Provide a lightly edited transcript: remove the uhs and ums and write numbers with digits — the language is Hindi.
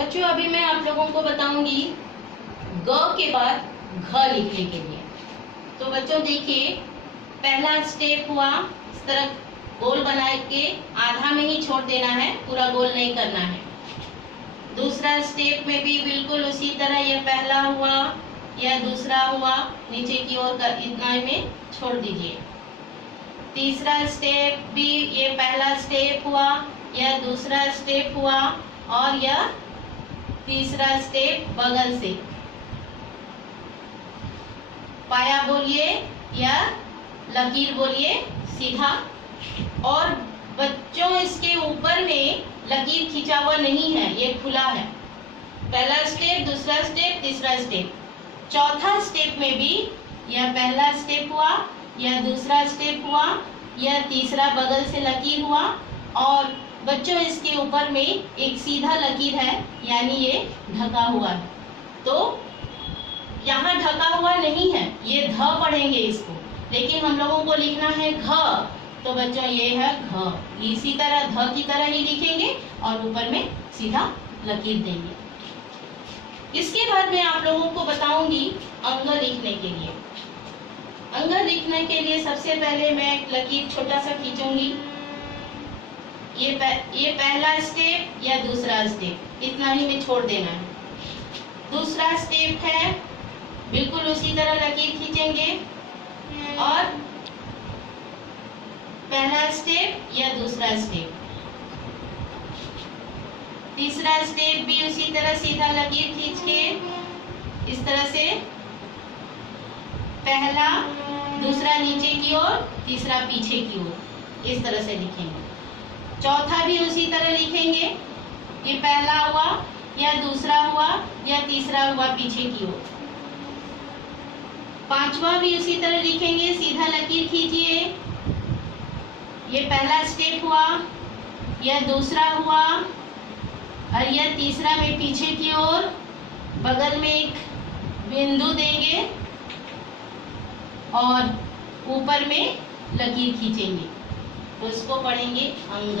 बच्चों अभी मैं आप लोगों को बताऊंगी ग के बाद घ लिखने के लिए। तो बच्चों देखिए, पहला स्टेप हुआ, इस तरह गोल बना के आधा में ही छोड़ देना है, पूरा गोल नहीं करना है। दूसरा स्टेप में भी बिल्कुल उसी तरह, यह पहला हुआ, यह दूसरा हुआ, नीचे की ओर इतना में छोड़ दीजिए। तीसरा स्टेप भी ये पहला स्टेप हुआ, यह दूसरा स्टेप हुआ और यह तीसरा स्टेप बगल से। पाया बोलिए या लकीर बोलिए सीधा। और बच्चों इसके ऊपर में लकीर खींचा हुआ नहीं है, ये खुला है। पहला स्टेप, दूसरा स्टेप, तीसरा स्टेप। चौथा स्टेप में भी यह पहला स्टेप हुआ, यह दूसरा स्टेप हुआ, यह तीसरा बगल से लकीर हुआ और बच्चों इसके ऊपर में एक सीधा लकीर है, यानी ये ढका हुआ है। तो यहाँ ढका हुआ नहीं है, ये ध पढ़ेंगे इसको, लेकिन हम लोगों को लिखना है घ। तो बच्चों ये है घ, इसी तरह ध की तरह ही लिखेंगे और ऊपर में सीधा लकीर देंगे। इसके बाद मैं आप लोगों को बताऊंगी अंग लिखने के लिए। अंग लिखने के लिए सबसे पहले मैं एक लकीर छोटा सा खींचूंगी। ये पहला स्टेप या दूसरा स्टेप, इतना ही में छोड़ देना है। दूसरा स्टेप है, बिल्कुल उसी तरह लकीर खींचेंगे और पहला स्टेप या दूसरा स्टेप। तीसरा स्टेप भी उसी तरह सीधा लकीर खींच के इस तरह से, पहला दूसरा नीचे की ओर, तीसरा पीछे की ओर, इस तरह से लिखेंगे। चौथा भी उसी तरह लिखेंगे, ये पहला हुआ या दूसरा हुआ या तीसरा हुआ पीछे की ओर। पांचवा भी उसी तरह लिखेंगे, सीधा लकीर खींचिए, ये पहला स्टेप हुआ, यह दूसरा हुआ और यह तीसरा में पीछे की ओर, बगल में एक बिंदु देंगे और ऊपर में लकीर खींचेंगे, उसको पढ़ेंगे अंग।